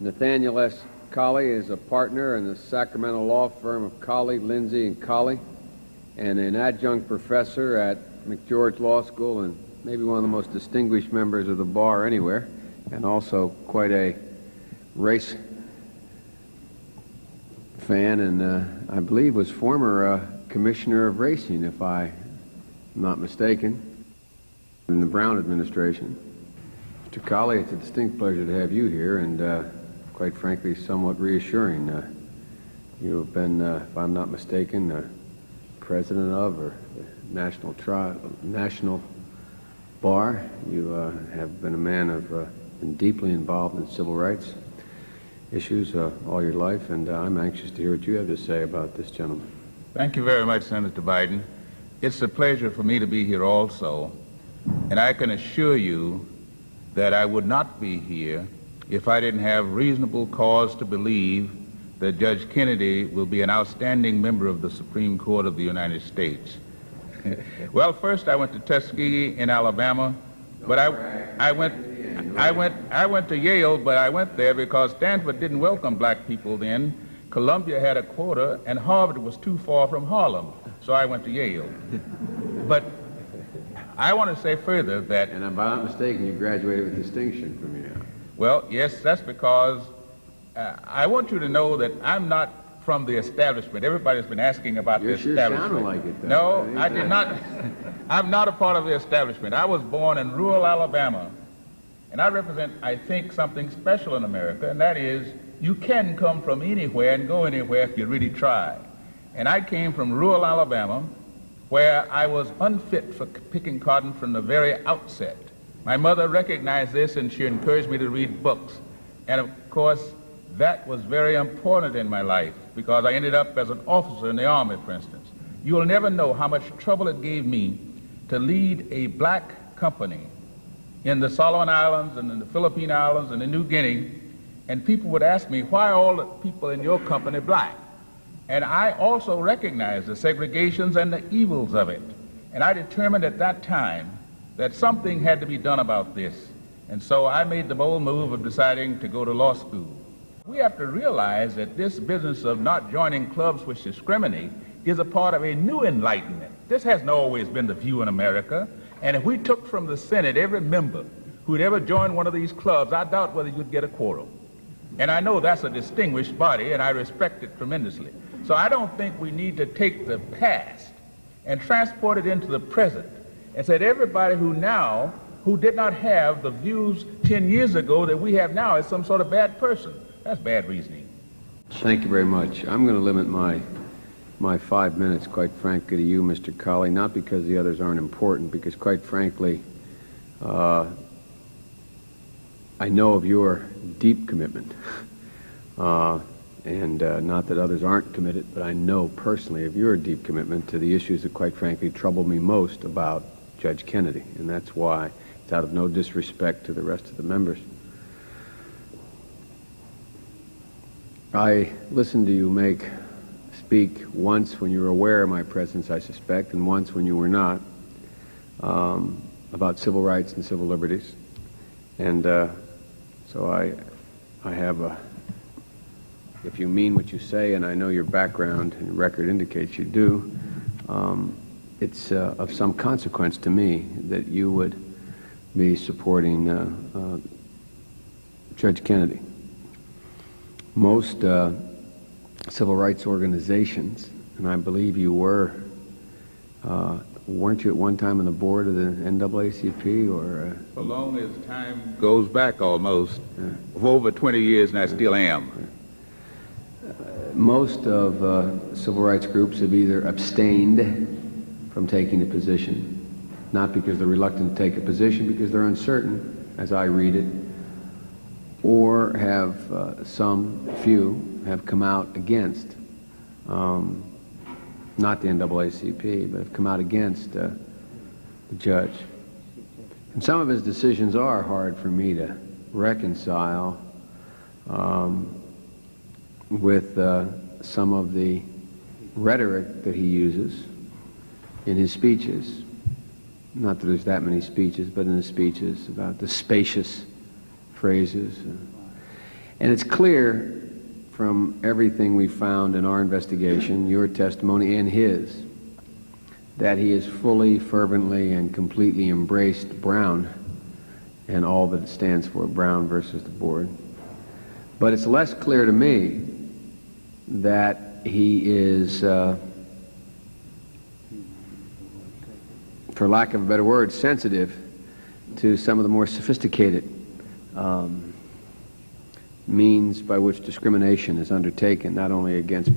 Nathaniel S. Colley is a partner in the Sacramento law firm of Colley, Lindsay, and Colley, and an adjunct professor at McGeorge Law School, and maybe one of the most distinguished members of the bar anywhere, and also quite a race fan, and I believe was former commissioner of racing, if I'm not mistaken, in the Brown administration. Mr. Colley, it's a distinct pleasure to have you here, and quite frankly, somewhat reassuring. You have been, if I'm not mistaken, president of or national bar. You have been a man of been deeply involved in civil rights issues all your life, and I'm anxious to hear what you have to say about this gentleman. Thank you very much, Senator Biden. It's a pleasure for me to be here also, and I can assure you that I would not be here if I didn't have reasonable cause to believe that Judge Kennedy will be an outstanding member of the Supreme Court of the United States. Well, first I went to Tuskegee in Alabama, but I went to Yale, but I went there because Stanford didn't welcome black people then. Columbia had a quota, and Harvard was too far from Harlem, so I went to Yale. But I want to say further that... And if I'm not mistaken, you graduated with distinction from Yale. Well, yes, that's because I want you to know that I'm not from the establishment. Everybody's been asking about the establishment. You sounded like it, though. No, I did not. I'm not a part of the establishment. I was born in rural Alabama, and I represent, I think, something special in America, and that is you can come from anywhere and go anywhere if you really try. And I came from rural Alabama, where I was unfit for picking cotton from the very outset. My mother recognized this, and she encouraged me to read books. And of course, that was very important in my life, because I ended up as an officer in the Army, for instance. You will never know how much trouble it gave me to lead a black company in the Solomon Islands and in the Philippine Islands and in New Guinea, and people would ask me, why are all the people in your company black? And I also recognized the segregations and the evils of it. And I determined at that time that something had to be done about this. And so I made the bold move of deciding to go to law school. We have to realize that this business of not joining clubs which discriminate is a part of a new enlightenment. This hasn't always been the view in America. And if we took from the Senate every member who'd ever joined one of these clubs, I doubt whether you'd get a quorum. And I know that's a distinguished body, and I respect it tremendously. So I don't think we need to take the past and transport it into the present and say everybody who did not have the views 10 years ago that we have now is some sort of bad person. That's bad reasoning. Thank you very much. I'm going to limit my 5 minutes, quite frankly, to you, Mr. Colley, not because the others aren't important, because quite frankly, I know of your deep commitment, and not that others aren't committed, but I know personally of your deep commitment to the issues that quite frankly trouble me most about Judge Kennedy, and that's why it's out of no disrespect to the rest of the members. I listened to you speak once when you were aware of my presence, I suspect, and once when you were not, about civil rights and civil liberties. And so I have a, if you mean what you say, and I know your background and record indicates you do, it's of some consequence to me that you would be supporting Judge Kennedy. Most civil rights organizations, and I believe you were, weren't you at one time on the board of the NAACP, or? For long as time goes back almost, for over 20 years, and I still am. Most of civil rights groups have either abstained from taking a position, not because they're reluctant to take a position, because they're uncertain, as I read it, or have some few have come out against, not the NAACP, but have come out against the judge. And some of his decisions are hard for me to reconcile with some of the rhetoric that he uses in his speeches. Not that there's that many speeches, but in his speeches about the spacious phrases. And it's clear from everything we found in our investigation, your testimony and his, that he has fully, fervently, and completely embraced Brown and all that it stands for, Brown versus the board. But it's less clear to me that he is, for lack of a better word, sensitive to some of the more sophisticated means by which discrimination is undertaken, not only against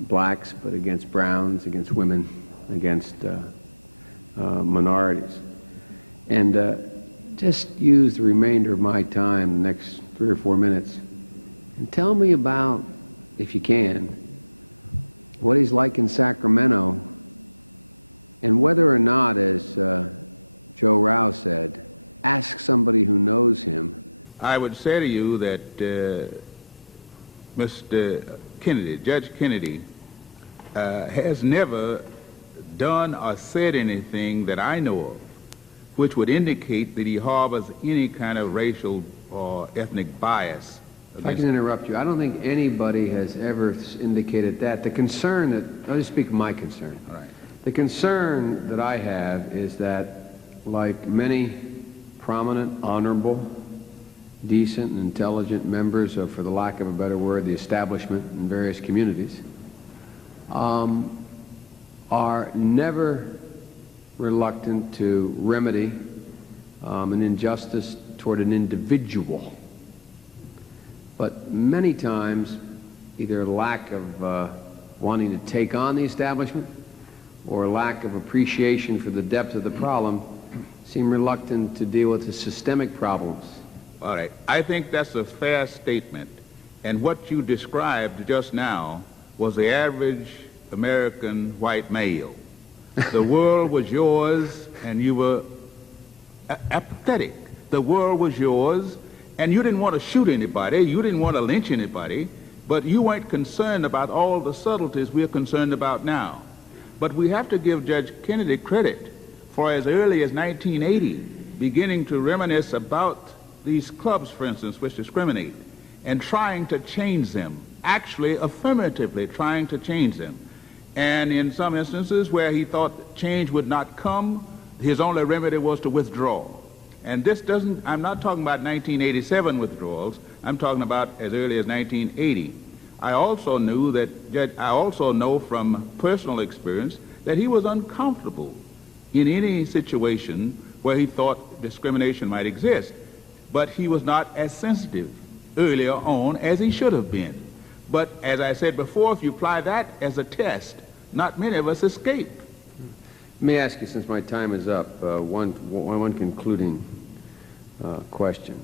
blacks, but against browns, against women, against minorities. And just use the remainder of my time, the next 3 or 4 minutes, and tell me about, if you can, what he's like in Sacramento, and whether or not, as Joe Rao said, ask somebody who knows him. I would say to you that Mr. Kennedy, Judge Kennedy, has never done or said anything that I know of which would indicate that he harbors any kind of racial or ethnic bias. If I can interrupt you, I don't think anybody has ever indicated that. The concern that, I'll just speak of my concern. All right. The concern that I have is that, like many prominent, honorable, decent, and intelligent members of, for the lack of a better word, the establishment in various communities, are never reluctant to remedy an injustice toward an individual. But many times, either lack of wanting to take on the establishment or lack of appreciation for the depth of the problem seem reluctant to deal with the systemic problems. All right. I think that's a fair statement. And what you described just now was the average American white male. The world was yours, and you were apathetic. The world was yours, and you didn't want to shoot anybody, you didn't want to lynch anybody, but you weren't concerned about all the subtleties we're concerned about now. But we have to give Judge Kennedy credit for as early as 1980 beginning to reminisce about these clubs, for instance, which discriminate, and trying to change them, actually affirmatively trying to change them. And in some instances where he thought change would not come, his only remedy was to withdraw. And this doesn't, I'm not talking about 1987 withdrawals, I'm talking about as early as 1980. I also know from personal experience that he was uncomfortable in any situation where he thought discrimination might exist. But he was not as sensitive earlier on as he should have been. But as I said before, if you apply that as a test, not many of us escape. Let me ask you, since my time is up, one concluding question.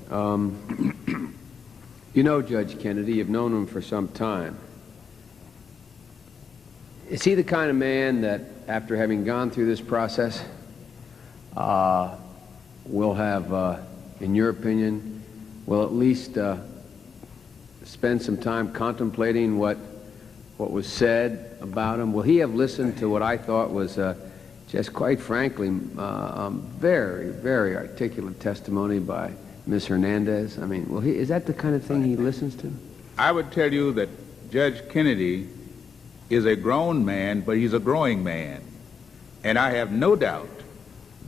You know Judge Kennedy, you've known him for some time. Is he the kind of man that, after having gone through this process, will have, in your opinion, will at least spend some time contemplating what was said about him? Will he have listened to what I thought was just quite frankly very, very articulate testimony by Ms. Hernandez? I mean, is that the kind of thing he listens to? I would tell you that Judge Kennedy is a grown man, but he's a growing man. And I have no doubt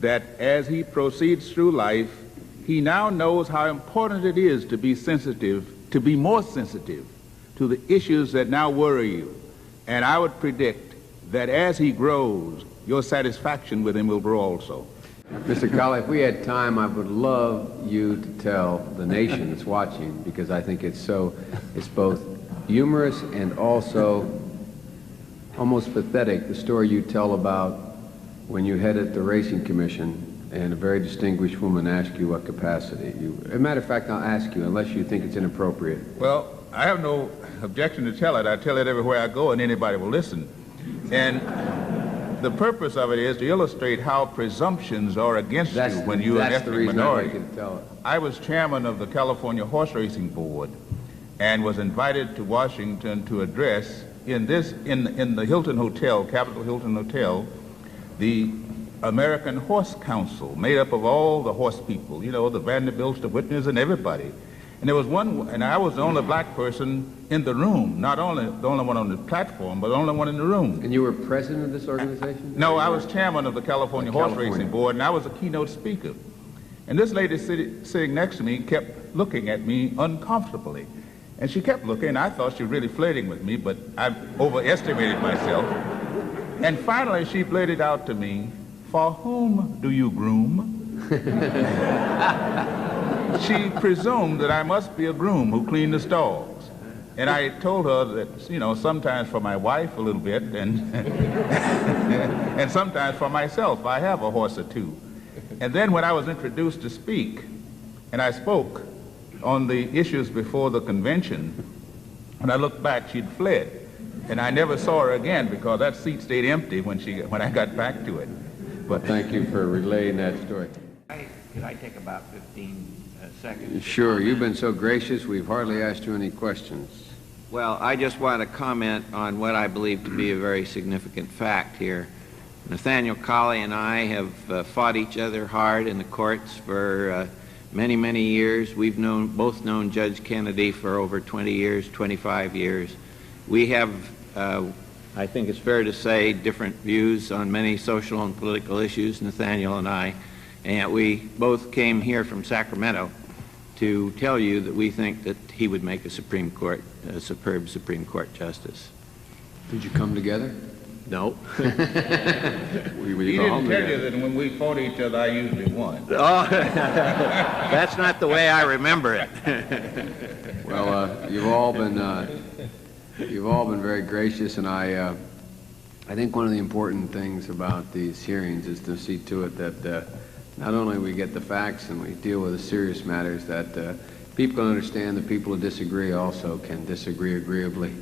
that as he proceeds through life, he now knows how important it is to be sensitive, to be more sensitive to the issues that now worry you. And I would predict that as he grows, your satisfaction with him will grow also. Mr. Colley, if we had time, I would love you to tell the nation that's watching, because I think it's both humorous and also almost pathetic, the story you tell about when you headed the Racing Commission and a very distinguished woman asked you what capacity. As a matter of fact, I'll ask you, unless you think it's inappropriate. Well, I have no objection to tell it. I tell it everywhere I go, and anybody will listen. And the purpose of it is to illustrate how presumptions are against you when you're an ethnic minority. I was chairman of the California Horse Racing Board and was invited to Washington to address in the Hilton Hotel, Capitol Hilton Hotel, the American Horse Council, made up of all the horse people, you know, the Vanderbilts, the Whitneys, and everybody. And there was one, and I was the only black person in the room, not only the only one on the platform, but the only one in the room. And you were president of this organization? No, I was chairman of the California Horse Racing Board, and I was a keynote speaker. And this lady sitting next to me kept looking at me uncomfortably. And she kept looking, and I thought she was really flirting with me, but I overestimated myself. And finally, she blurted out to me, "For whom do you groom?" She presumed that I must be a groom who cleaned the stalls. And I told her that, you know, sometimes for my wife a little bit, and and sometimes for myself. I have a horse or two. And then when I was introduced to speak, and I spoke on the issues before the convention, when I looked back, she'd fled. And I never saw her again because that seat stayed empty when I got back to it. But thank you for relaying that story. Could I take about 15 seconds? Sure, you've been so gracious, we've hardly asked you any questions. Well, I just want to comment on what I believe to be a very significant fact here. Nathaniel Colley and I have fought each other hard in the courts for many, many years. We've both known Judge Kennedy for over 20 years, 25 years. We have, I think it's fair to say, different views on many social and political issues, Nathaniel and I. And we both came here from Sacramento to tell you that we think that he would make a superb Supreme Court justice. Did you come together? No. He didn't tell you that when we fought each other, I usually won. Oh, that's not the way I remember it. Well, you've all been very gracious, and I think one of the important things about these hearings is to see to it that not only we get the facts and we deal with the serious matters, that people can understand that people who disagree also can disagree agreeably.